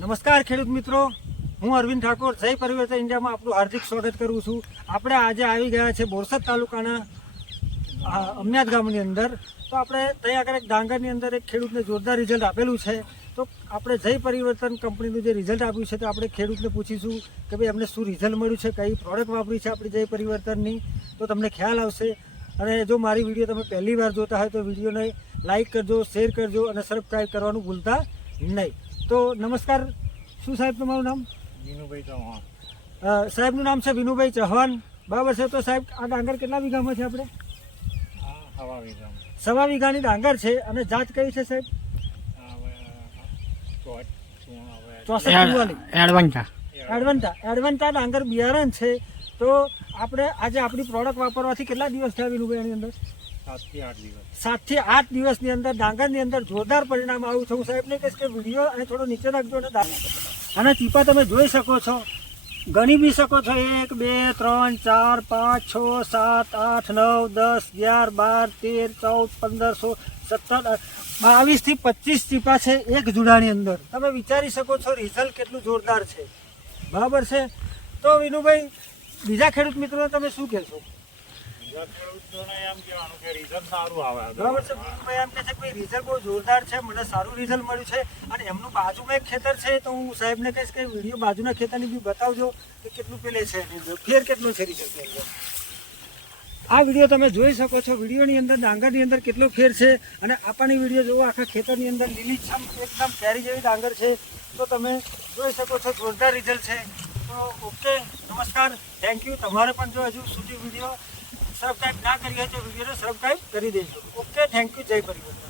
નમસ્કાર ખેડૂત મિત્રો. હું અરવિંદ ઠાકોર, જય પરિવર્તન ઇન્ડિયામાં આપણું હાર્દિક સ્વાગત કરું છું. આપણે આજે આવી ગયા છે બોરસદ તાલુકાના અમનાદ ગામની અંદર. તો આપણે ત્યાં આગળ એક ડાંગરની અંદર એક ખેડૂતને જોરદાર રિઝલ્ટ આપેલું છે. તો આપણે જય પરિવર્તન કંપનીનું જે રિઝલ્ટ આપ્યું છે તો આપણે ખેડૂતને પૂછીશું કે ભાઈ અમને શું રિઝલ્ટ મળ્યું છે, કઈ પ્રોડક્ટ વાપરી છે આપણી જય પરિવર્તનની. તો તમને ખ્યાલ આવશે. અને જો મારી વીડિયો તમે પહેલી વાર જોતા હોય તો વિડીયોને લાઇક કરજો શેર કરજો અને સબસ્ક્રાઈબ કરવાનું ભૂલતા નહીં. તો નમસ્કાર. શું સાહેબ તમારું નામ? વિનુભાઈ ચૌહાણ. સાહેબનું નામ છે વિનુભાઈ ચૌહાણ. બરાબર છે તો સાહેબ આ ડાંગર કેટલા વીઘામાં છે આપણે? સવા વીઘાની ડાંગર છે અને જાત કઈ છે સાહેબ? ચોસઠ એડવન્ટા એડવન્ટા એડવન્ટા ડાંગર બિયારણ છે. તો આપણે આજે આપણી પ્રોડક્ટ વાપરવાથી કેટલા દિવસ થયા વિનુભાઈ એની અંદર? દિવસ. સાતથી આઠ દિવસની અંદર, ડાંગરની અંદર જોરદાર પરિણામ આવ્યું છે હું સાહેબને કહીશ કે વીડિયો અને થોડો નીચે રાખજો અને આના ટીપા તમે જોઈ શકો છો. ગણી બી શકો છો. એક, બે, ત્રણ, ચાર, પાંચ, છ, સાત, આઠ, નવ, દસ, અગિયાર, બાર, તેર, ચૌદ, પંદર, સોળ, સત્તર બાવીસથી પચીસ ટીપા છે એક જુડાની અંદર. તમે વિચારી શકો છો રિઝલ્ટ કેટલું જોરદાર છે. બરાબર છે? તો વિનુભાઈ, બીજા ખેડૂત મિત્રોને તમે શું કહેશો? બરાબર છે? એમ કે છે કે રિઝલ્ટ બહુ જોરદાર છે મને સારું રિઝલ્ટ મળ્યું છે અને એમનું બાજુમાં એક ખેતર છે તો હું સાહેબને કહીશ કે વીડિયો બાજુના ખેતરની બી બતાવજો કે કેટલું પેલે છે ફેર કેટલો છે રિઝલ્ટની આ વીડિયો તમે જોઈ શકો છો વિડીયોની અંદર ડાંગરની અંદર કેટલો ફેર છે અને આપણને વીડિયો જોવો આખા ખેતરની અંદર લીલીછમ એકદમ કેરી જેવી ડાંગર છે. તો તમે જોઈ શકો છો જોરદાર રિઝલ્ટ છે. તો ઓકે નમસ્કાર. થેન્ક યુ તમારે પણ જો હજુ સુધી વીડિયો સબસ્ક્રાઈબ ના કરી હોય તો વિડીયોને સબસ્ક્રાઈબ કરી દેજો. ઓકે થેન્ક યુ જય પરિવર્તન.